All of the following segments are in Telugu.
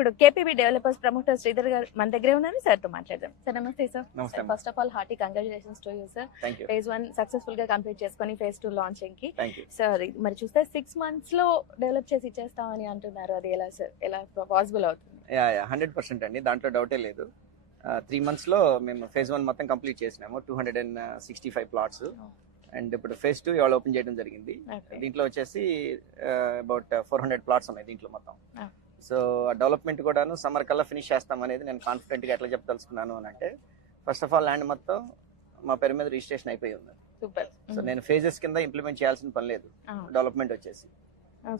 ఇప్పుడు కేపీబీ డెవలపర్స్ ప్రమోటర్ శ్రీధర్ గారు మన దగ్గరే ఉన్నారు, సార్ తో మాట్లాడదాం. సార్ నమస్తే సార్. నమస్తే. First of all hearty congratulations to you sir. Thank you. Phase 1 successful గా కంప్లీట్ చేసుకొని ఫేజ్ 2 లాంచింగ్ కి. Thank you. సార్ మరి చూస్తే 6 months లో డెవలప్ చేసి ఇచ్చేస్తామని అంటున్నారు, అది ఎలా సార్, ఎలా పాసిబుల్ అవుతుంది? 100% అండి, దాంట్లో డౌటే లేదు. 3 months లో మేము ఫేజ్ 1 మొత్తం కంప్లీట్ చేసినాము. 265 ప్లాట్స్. అండ్ ఇప్పుడు ఫేజ్ 2 ఇవాళ ఓపెన్ చేయడం జరిగింది. దీంట్లో వచ్చేసి అబౌట్ 400 ప్లాట్స్ ఉన్నాయి దీంట్లో మొత్తం. సో ఆ డెవలప్మెంట్ కూడాను సమ్మర్ కల్లా ఫినిష్ చేస్తాం అనేది నేను కాన్ఫిడెంట్ గా ఎట్లా చెప్పదలుచుకున్నాను అని అంటే, ఫస్ట్ ఆఫ్ ఆల్ ల్యాండ్ మొత్తం మా పేరు మీద రిజిస్ట్రేషన్ అయిపోయి ఉంది. సో నేను ఫేజెస్ కింద ఇంప్లిమెంట్ చేయాల్సిన పని లేదు డెవలప్మెంట్ వచ్చేసి.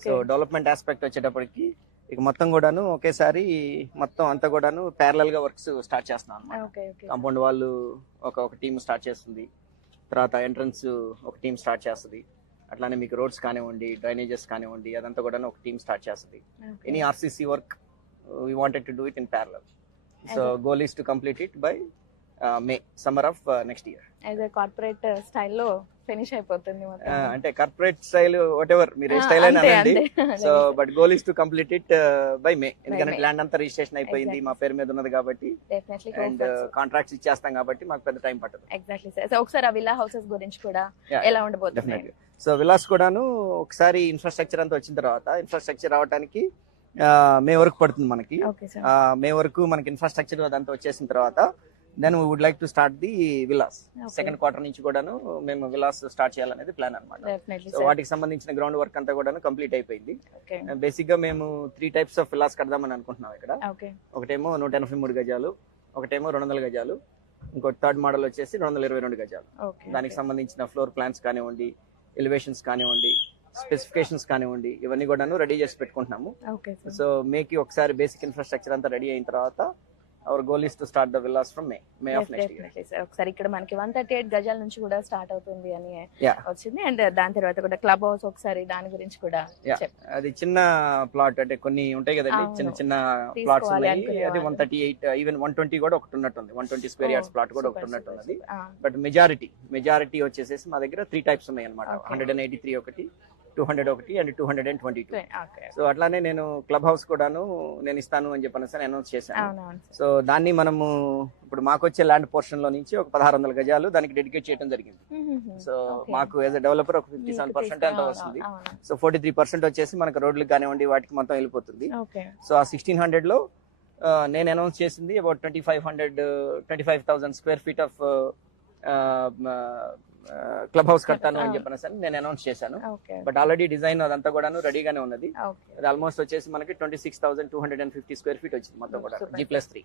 సో డెవలప్మెంట్ ఆస్పెక్ట్ వచ్చేటప్పటికి ఇక మొత్తం కూడాను ఒకేసారి మొత్తం అంతా కూడాను ప్యారలల్ గా వర్క్స్ స్టార్ట్ చేస్తున్నాం. కాంపౌండ్ వాళ్ళు ఒక టీమ్ స్టార్ట్ చేస్తుంది, తర్వాత ఎంట్రన్స్ ఒక టీమ్ స్టార్ట్ చేస్తుంది, అట్లానే మీకు రోడ్స్ కానివ్వండి, డ్రైనేజెస్ కానివ్వండి, అదంతా కూడా ఒక టీమ్ స్టార్ట్ చేస్తుంది. Any RCC work we wanted to do it in parallel. So goal is to complete it by May, summer of next year. As a corporate స్టైల్లో ఫినిష్ అయిపోతుంది అంటే కార్పొరేట్ స్టైల్ వాట్ ఎవర్ మీరు ఏ స్టైల్ అయినా అనండి. So but goal is to complete it by May, ఎందుకంటే ల్యాండ్ అంతా రిజిస్ట్రేషన్ అయిపోయింది, మా పేరు మీద ఉన్నది కాబట్టి, అండ్ కాంట్రాక్ట్స్ ఇచ్చేస్తాం కాబట్టి మాకు పెద్ద టైం పట్టదు. Exactly sir. ఒకసారి ఆ విల్లా హౌసెస్ గురించి కూడా ఎలా ఉండబోతుంది? సో విలాస్ కూడాను ఒకసారి ఇన్ఫ్రాస్ట్రక్చర్ అంతా వచ్చిన తర్వాత, ఇన్ఫ్రాస్ట్రక్చర్ రావడానికి మే వరకు పడుతుంది మనకి. మే వరకు మనకి ఇన్ఫ్రాస్ట్రక్చర్ అదంతా వచ్చేసిన తర్వాత then we would like to start the villas. Second quarter నుంచి కూడాను మేము విలాస్ స్టార్ట్ చేయాలనేది ప్లాన్ అన్నమాట. సో వాటికి సంబంధించిన గ్రౌండ్ వర్క్ అంతా కూడాను కంప్లీట్ అయిపోయింది. బేసిక్ గా మేము 3 types ఆఫ్ విలాస్ కడదామని అనుకుంటున్నాం ఇక్కడ. ఒకటేమో 183 గజాలు, ఒకటేమో 200 గజాలు, ఇంకో థర్డ్ మోడల్ వచ్చేసి 222 గజాలు. దానికి సంబంధించిన ఫ్లోర్ ప్లాన్స్ కానివ్వండి, ఎలివేషన్స్ కానివ్వండి, స్పెసిఫికేషన్స్ కానివ్వండి, ఇవన్నీ కూడాను రెడీ చేసి పెట్టుకుంటున్నాము. సో మేకి ఒకసారి బేసిక్ ఇన్ఫ్రాస్ట్రక్చర్ అంతా రెడీ అయిన తర్వాత hour goal is to start the villas from May of next year. ఒకసారి ఇక్కడ మనకి 138 గజాల నుంచి కూడా స్టార్ట్ అవుతుంది అని వచ్చింది. అండ్ దాని తర్వాత కూడా క్లబ్ హౌస్, ఒకసారి దాని గురించి కూడా అది చిన్న ప్లాట్, అంటే కొన్ని ఉంటాయి కదండి చిన్న చిన్న ప్లాట్స్ ఉన్నాయి. అది 138, ఈవెన్ 120 కూడా ఒకటి ఉన్నట్టుంది. 120 స్క్వేర్ యార్డ్స్ ప్లాట్ కూడా ఒకటి ఉన్నట్టున్నది. బట్ మెజారిటీ వచ్చేసేసి మా దగ్గర 3 types ఉన్నాయి అనమాట. 183 ఒకటి, 200 ఒకటి, అండ్ 222. సో అట్లానే నేను క్లబ్ హౌస్ కూడాను నేను ఇస్తాను అని చెప్పి అనౌన్స్ చేశాను. సో దాన్ని మనము ఇప్పుడు మాకు వచ్చే ల్యాండ్ పోర్షన్ లో నుంచి ఒక 1600 గజాలు దానికి డెడికేట్ చేయడం జరిగింది. సో మాకు యాజ్ అ డెవలపర్ ఒక 57% అంత వస్తుంది. సో 43% వచ్చేసి మనకు రోడ్లకు కానివ్వండి వాటికి మొత్తం వెళ్ళిపోతుంది. సో ఆ 1600 లో నేను అనౌన్స్ చేసింది about 25,000 square feet of club house కట్టాను అని చెప్పిన సార్ నేను అనౌన్స్ చేశాను. బట్ ఆల్రెడీ డిజైన్ అదంతా కూడా రెడీగానే ఉన్నది. అది ఆల్మోస్ట్ వచ్చేసి మనకి 26,250 స్క్వేర్ ఫీట్ వచ్చింది మొత్తం కూడా G+3.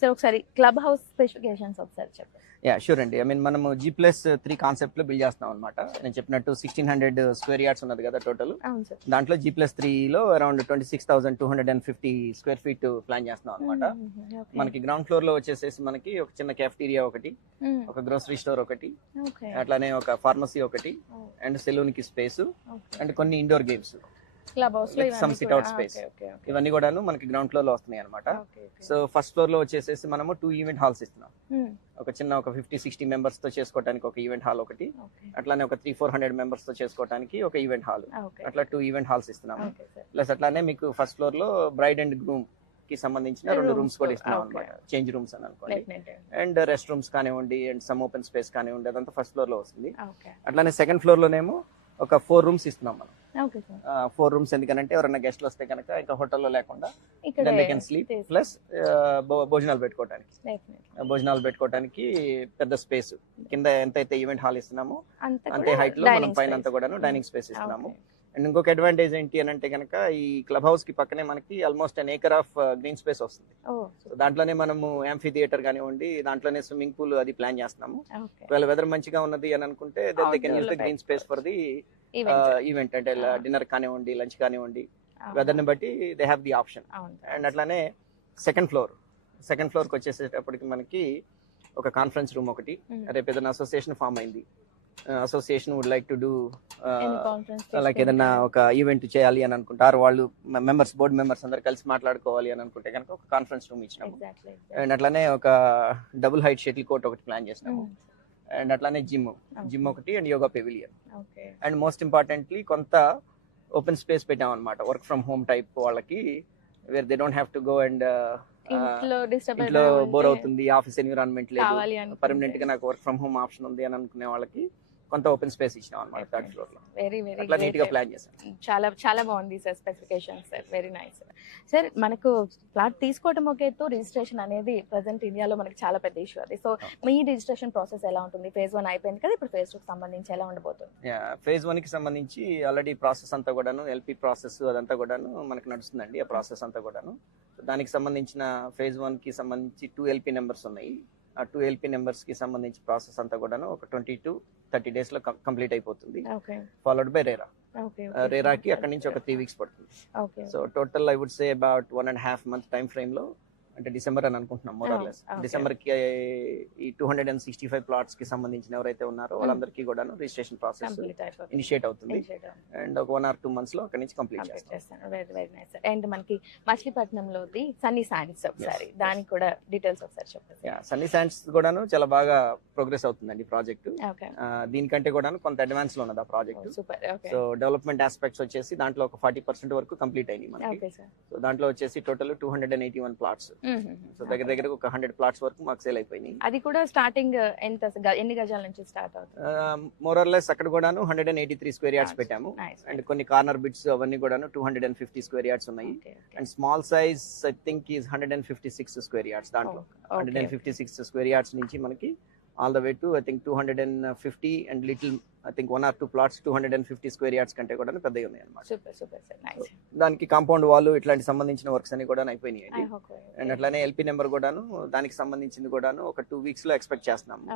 సో ఒకసారి క్లబ్ హౌస్ స్పెసిఫికేషన్స్ ఒకసారి చెప్పండి. యా షూర్ అండి. ఐ మీన్ మనము G+3 కాన్సెప్ట్ లో బిల్డ్ చేస్తాం అనమాట. నేను చెప్పినట్టు 1600 స్క్వేర్ యార్డ్స్ ఉన్నది కదా టోటల్. దాంట్లో G+3 లో అరౌండ్ 26,250 స్క్వేర్ ఫీట్ ప్లాన్ చేస్తున్నాం అనమాట. మనకి గ్రౌండ్ ఫ్లోర్ లో వచ్చేసేసి మనకి ఒక చిన్న క్యాఫ్టీరియా ఒకటి, ఒక గ్రోసరీ స్టోర్ ఒకటి, అట్లానే ఒక ఫార్మసీ ఒకటి, అండ్ సెలూన్ కి స్పేస్, అండ్ కొన్ని indoor games, some sit out space, ఇవన్నీ కూడాను మనకి గ్రౌండ్ ఫ్లోర్ లో వస్తున్నాయి అనమాట. సో ఫస్ట్ ఫ్లోర్ లో వచ్చేసేసి మనము 2 ఈవెంట్ హాల్స్ ఇస్తున్నాం. ఒక చిన్న ఒక 50-60 మెంబర్స్ తో చేసుకోవడానికి ఒక ఈవెంట్ హాల్ ఒకటి, అట్లానే ఒక 300-400 మెంబర్స్ తో చేసుకోవడానికి ఒక ఈవెంట్ హాల్, అట్లా 2 ఈవెంట్ హాల్స్ ఇస్తున్నాము. ప్లస్ అట్లానే మీకు ఫస్ట్ ఫ్లోర్ లో బ్రైడ్ అండ్ గ్రూమ్ కి సంబంధించిన 2 రూమ్స్ కూడా ఇస్తున్నాం అనమాట. చేంజ్ రూమ్స్ అని అనుకోండి, అండ్ రెస్ట్ రూమ్స్ కానివ్వండి, అండ్ సమ్ ఓపెన్ స్పేస్ కానివ్వండి, అదంతా ఫస్ట్ ఫ్లోర్ లో వస్తుంది. అట్లానే సెకండ్ ఫ్లోర్ లోనేమో ఒక 4 రూమ్స్ ఇస్తున్నాం మనం. 4 రూమ్స్ ఎందుకంటే ఎవరైనా గెస్ట్లు వస్తే కనుక ఇంకా హోటల్లో లేకుండా స్లీప్, ప్లస్ భోజనాలు పెట్టుకోవడానికి పెద్ద స్పేస్ కింద ఎంతైతే ఈవెంట్ హాల్ ఇస్తున్నామో అంతే హైట్ లో మనం పైన అంతా కూడా డైనింగ్ స్పేస్ ఇస్తున్నాము. అండ్ ఇంకొక అడ్వాంటేజ్ ఏంటి అని అంటే కనుక ఈ క్లబ్ హౌస్ కి పక్కనే మనకి almost an acre of green space వస్తుంది. సో దాంట్లోనే మనము యాంఫీ థియేటర్ కానివ్వండి, దాంట్లోనే స్విమ్మింగ్ పూల్ అది ప్లాన్ చేస్తున్నాము. ఒకవేళ వెదర్ మంచిగా ఉన్నది అని అనుకుంటే they can use the green space for the event, అంటే డిన్నర్ కానివ్వండి, లంచ్ కానివ్వండి, వెదర్ ని బట్టి they have the option. And అట్లానే సెకండ్ ఫ్లోర్ కి వచ్చేసేటప్పటికి మనకి ఒక కాన్ఫరెన్స్ రూమ్ ఒకటి. రేపు ఏదైనా అసోసియేషన్ ఫామ్ అయింది, association would like to do like ఏదైనా ఒక ఈవెంట్ చేయాలి అని అనుకుంటారు వాళ్ళు మెంబర్స్, బోర్డు మెంబర్స్ అందరు కలిసి మాట్లాడుకోవాలి అని అనుకుంటే కనుక ఒక కాన్ఫరెన్స్ రూమ్ ఇచ్చినాము. అండ్ అట్లానే ఒక డబుల్ హైట్ షటిల్ కోర్ట్ ఒకటి ప్లాన్ చేసినాము. అండ్ అట్లానే జిమ్ ఒకటి, and yoga pavilion. And most importantly కొంత ఓపెన్ స్పేస్ పెట్టాం అనమాట, వర్క్ ఫ్రమ్ హోమ్ టైప్ వాళ్ళకి where they don't have to go and ఇంట్లో డిస్టర్బ్ ఇంట్లో బోర్ అవుతుంది, ఆఫీస్ ఎన్విరాన్మెంట్ లేదు, కావాలి పర్మనెంట్ గా నాకు వర్క్ ఫ్రమ్ హోమ్ ఆప్షన్ ఉంది అని అనుకునే వాళ్ళకి కొంత ఓపెన్ స్పేస్ ఇచ్చినాం అన్నమాట థర్డ్ ఫ్లోర్ లో. వెరీ వెరీ అట్లా నీట్ గా ప్లాన్ చేసాం. చాలా చాలా బాగుంది sir specifications sir, very nice sir. మనకు ఫ్లాట్ తీసుకోవడం ఒక ఎత్తు, రిజిస్ట్రేషన్ అనేది ప్రజెంట్ ఇండియాలో మనకి చాలా పెద్ద ఇష్యూ అది. సో మీ రిజిస్ట్రేషన్ ప్రాసెస్ ఎలా ఉంటుంది? ఫేజ్ 1 అయిపోయింది కదా, ఇప్పుడు ఫేజ్ 2 కి సంబంధించి ఎలా ఉండబోతుంది? ఫేజ్ 1 కి సంబంధించి ఆల్రెడీ ప్రాసెస్ అంతా కూడాను ఎల్పి ప్రాసెస్ అదంతా కూడాను మనకి నడుస్తుందండి. ఆ ప్రాసెస్ అంతా కూడాను దానికి సంబంధించిన ఫేజ్ 1 కి సంబంధించి 2 ఎల్పి నెంబర్స్ ఉన్నాయి. ఆ 2 ఎల్పి నెంబర్స్ కి సంబంధించి ప్రాసెస్ అంతా కూడాను ఒక 20 to 30 days లో కంప్లీట్ అయిపోతుంది. Followed by RERA. రేరాకి అక్కడ నుంచి ఒక 3 weeks పడుతుంది. So total I would say about 1.5 month time frame లో, అంటే డిసెంబర్ అని అనుకుంటున్నాం మోర్ ఆర్ లెస్. డిసెంబర్ కి ఈ 265 ప్లాట్స్ కి సంబంధించిన ఎవరైతే ఉన్నారో వాళ్ళందరికీ కూడా రిజిస్ట్రేషన్ ప్రాసెస్ ఇనిషియేట్ అవుతుంది. అండ్ ఒక 1 or 2 months లో అక్కడ నుంచి కంప్లీట్ చేస్తాం. Very nice. అండ్ మనకి మచిలీపట్నంలో సన్నీ శాండ్స్ ఒకసారి దానికి కూడా డీటెయిల్స్ ఒకసారి చెప్పండి. సన్నీ శాండ్స్ కూడాను చాలా బాగా ప్రోగ్రెస్ అవుతుందండి ప్రాజెక్ట్. దీనికంటే కూడా కొంత అడ్వాన్స్ లో ఉన్నది ఆ ప్రాజెక్ట్. సో డెవలప్మెంట్ ఆస్పెక్ట్స్ వచ్చేసి దాంట్లో ఒక 40% వరకు కంప్లీట్ అయినాయి మనకి. సో దాంట్లో వచ్చేసి టోటల్ 281 ప్లాట్స్. సో దగ్గర దగ్గర ఒక 100 ప్లాట్స్ వరకు మాకు సేల్ అయిపోయినాయి. అది కూడా స్టార్టింగ్ ఎన్ని గజాల నుంచి స్టార్ట్ అవుతుంది? మోర్ ఆర్ లెస్ అక్కడ కూడాను 183 స్క్వేర్ యార్డ్స్ పెట్టాము. అండ్ కొన్ని కార్నర్ బిట్స్ అవన్నీ కూడాను 250 స్క్వేర్ యార్డ్స్ ఉన్నాయి. And small size I think is 156 square yards. దాంట్లో 156 స్క్వేర్ యార్డ్స్ నుంచి మనకి all the way to I think 250 and little I think 1 or 2 plots 250 square yards కంటే కూడా పెద్దవి ఉన్నాయి అన్నమాట. దానికి కాంపౌండ్ వాల్ ఇట్లాంటి సంబంధించిన వర్క్స్ అన్ని కూడా అయిపోయినాయి. అండ్ అట్లానే ఎల్పి నెంబర్ కూడాను దానికి సంబంధించింది కూడాను ఒక 2 weeks లో ఎక్స్పెక్ట్ చేస్తున్నాము.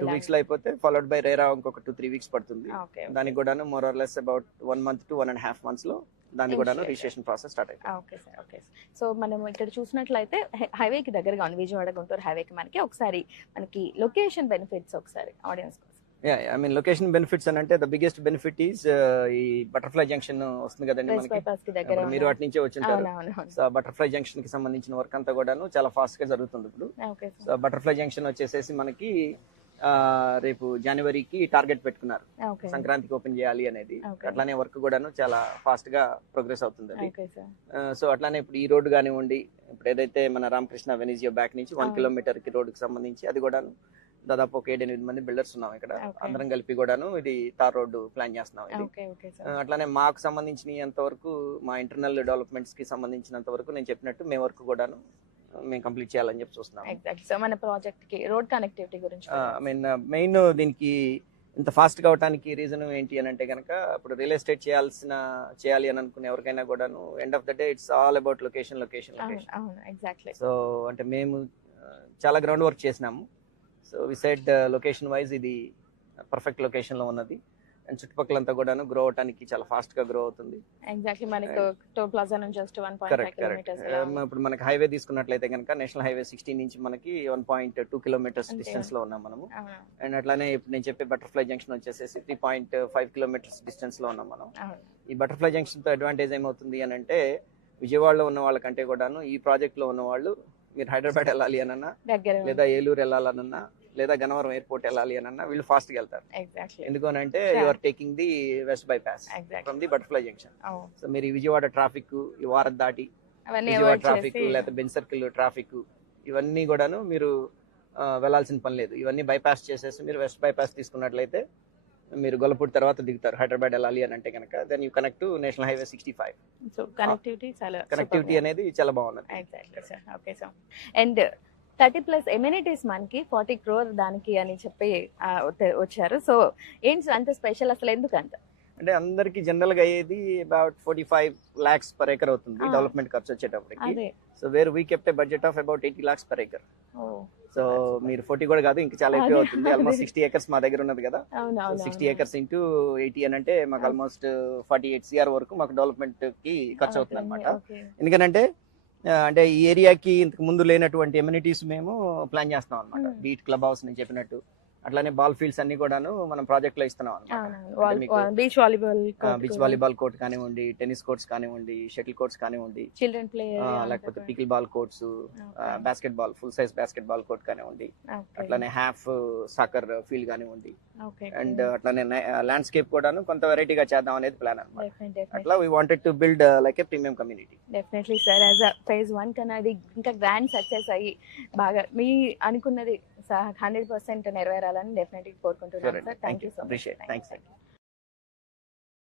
2 weeks లో అయిపోతే ఫాలోడ్ బై రేరా ఇంకొక 2-3 weeks పడుతుంది. దానికి కూడాను more or less about 1 month to 1.5 months లో దాన్ని కూడా రిజిస్ట్రేషన్ ప్రాసెస్ స్టార్ట్ అయిపోయింది. Okay sir, okay. సో మనం ఇక్కడ చూసినట్లయితే హైవేకి దగ్గరగా ఉంది, విజయవాడ గుంటూరు హైవేకి. మనకి లొకేషన్ బెనిఫిట్స్ ఒకసారి ఆడియన్స్ కోసం. ఐ మీన్ లొకేషన్ బెనిఫిట్స్ అని అంటే ద బిగ్గెస్ట్ బెనిఫిట్ ఈజ్ ఈ బటర్ఫ్లై జంక్షన్ వస్తుంది కదండి మనకి. మీరు అటు నుంచే వచ్చింటారు. సో బటర్ఫ్లై జంక్షన్ కి సంబంధించిన వర్క్ అంతా కూడాను చాలా ఫాస్ట్ గా జరుగుతుంది ఇప్పుడు. సో బటర్ఫ్లై జంక్షన్ వచ్చేసేసి మనకి రేపు జనవరికి టార్గెట్ పెట్టుకున్నారు, సంక్రాంతికి ఓపెన్ చేయాలి అనేది. అట్లానే వర్క్ కూడాను చాలా ఫాస్ట్ గా ప్రోగ్రెస్ అవుతుంది అది. సో అట్లానే ఇప్పుడు ఈ రోడ్డు కానివ్వండి, ఇప్పుడు ఏదైతే మన రామకృష్ణ వెనిజియో బ్యాక్ నుంచి 1 kilometer కి రోడ్డుకి సంబంధించి అది కూడాను దాదాపు ఒక 7-8 మంది బిల్డర్స్ ఉన్నాం ఇక్కడ. అందరం కలిపి కూడాను ఇది తార్ రోడ్డు ప్లాన్ చేస్తున్నాం ఇది. అట్లానే మాకు సంబంధించినంత వరకు మా ఇంటర్నల్ డెవలప్మెంట్స్ కి సంబంధించినంత వరకు నేను చెప్పినట్టు మేము వర్క్ కూడాను మేము కంప్లీట్ చేయాలని చెప్పి చూస్తున్నాం. సో మన ప్రాజెక్ట్ కి రోడ్ కనెక్టివిటీ గురించి మెయిన్ దీనికి ఇంత ఫాస్ట్ గా అవడానికి రీజన్ ఏంటి అని అంటే కనుక, ఇప్పుడు రియల్ ఎస్టేట్ చేయాలి అని అనుకునే ఎవరికైనా కూడాను end of the day it's all about location. So అంటే మేము చాలా గ్రౌండ్ వర్క్ చేసినాము. So we said location wise ఇది పర్ఫెక్ట్ లొకేషన్ లో ఉన్నది. అండ్ చుట్టుపక్కలంతా కూడాను గ్రో అవడానికి చాలా ఫాస్ట్ గా గ్రో అవుతుంది. ఎగ్జాక్ట్లీ మనకు టోల్ ప్లాజా నుంచి జస్ట్ 1.5 kilometers. ఇప్పుడు మనకి హైవే తీసుకున్నట్లయితే కనుక నేషనల్ హైవే 16 నుంచి మనకి 1.2 kilometers డిస్టెన్స్ లో ఉన్నాం మనము. అండ్ అట్లానే ఇప్పుడు నేను చెప్పే బటర్ఫ్లై జంక్షన్ వచ్చేసేసి 3.5 kilometers డిస్టెన్స్ లో ఉన్నాం మనం. ఈ బటర్ఫ్లై జంక్షన్ తో అడ్వాంటేజ్ ఏమవుతుంది అని అంటే, విజయవాడలో ఉన్న వాళ్ళకంటే కూడాను ఈ ప్రాజెక్ట్ లో ఉన్న వాళ్ళు మీరు హైదరాబాద్ వెళ్ళాలి అనన్నా, లేదా ఏలూరు వెళ్ళాలనన్నా, లేదా గన్నవరం ఎయిర్పోర్ట్ వెళ్ళాలి అనన్నా వీళ్ళు ఫాస్ట్ గా వెళ్తారు. ఎందుకనంటే you are taking the west bypass from the butterfly junction. So మీరు ఈ విజయవాడ ట్రాఫిక్, ఈ వారత్ దాటి విజయవాడ ట్రాఫిక్, లేదా బెంజ్ సర్కిల్ ట్రాఫిక్, ఇవన్నీ కూడాను మీరు వెళ్లాల్సిన పని లేదు. ఇవన్నీ బైపాస్ చేసేసి మీరు వెస్ట్ బైపాస్ తీసుకున్నట్లయితే మీరు గొల్లపూడి తర్వాత దిగుతారు హైదరాబాద్ వెళ్ళాలి అని అంటే కనుక. Then you connect to national highway 65. So connectivity అనేది చాలా బాగుంది. Okay sir. అండ్ 30+ ఎమ్యూనిటీస్ మనకి 40 crore దానికి అని చెప్పి వచ్చారు. సో ఏంటి అంత స్పెషల్, అసలు ఎందుకంత? అంటే అందరికి జనరల్ గా అయ్యేది అబౌట్ 45 lakhs per acre అవుతుంది డెవలప్మెంట్ ఖర్చు వచ్చేటప్పటికి. So where we kept A budget of about 80 lakhs per acre. So మీరు 40 కూడా కాదు, ఇంకా చాలా ఎక్కువ అవుతుంది. ఆల్మోస్ట్ 60 acres మా దగ్గర ఉన్నది కదా. 60 acres into 80 అని అంటే మాకు ఆల్మోస్ట్ 48 CR వరకు మాకు డెవలప్మెంట్ కి ఖర్చు అవుతుంది అనమాట. ఎందుకంటే అంటే ఈ ఏరియాకి ఇంతకు ముందు లేనటువంటి ఎమ్యూనిటీస్ మేము ప్లాన్ చేస్తాం అనమాట. బీట్ క్లబ్ హౌస్ నేను చెప్పినట్టు, అట్లానే బాల్ ఫీల్డ్స్ అన్ని కూడాను మనం ప్రాజెక్ట్ లో ఇస్తున్నాం అనమాట. Beach volleyball beach volleyball court కానివ్వండి, టెన్నిస్ కోర్ట్స్ కానివ్వండి, షటిల్ కోర్ట్స్ కానివ్వండి, చిల్డ్రన్ ప్లే లేకపోతే pickle ball courts, basket ball full size basket ball court కానివ్వండి, అట్లానే హాఫ్ సాకర్ ఫీల్డ్ కానివ్వండి, అండ్ అట్లానే ల్యాండ్స్కేప్ కూడాను కొంత వెరైటీగా చేద్దాం అనేది ప్లాన్ అనమాట. అట్లా we wanted to build like A premium community. Definitely sir, as a phase 1 కన్నా అది ఇంకా గ్రాండ్ సక్సెస్ అయ్యి బాగా మీ అనుకున్నది 100% నెరవేరాలని డెఫినెట్లీ కోరుకుంటున్నాను sir. Thank you so much. Thanks.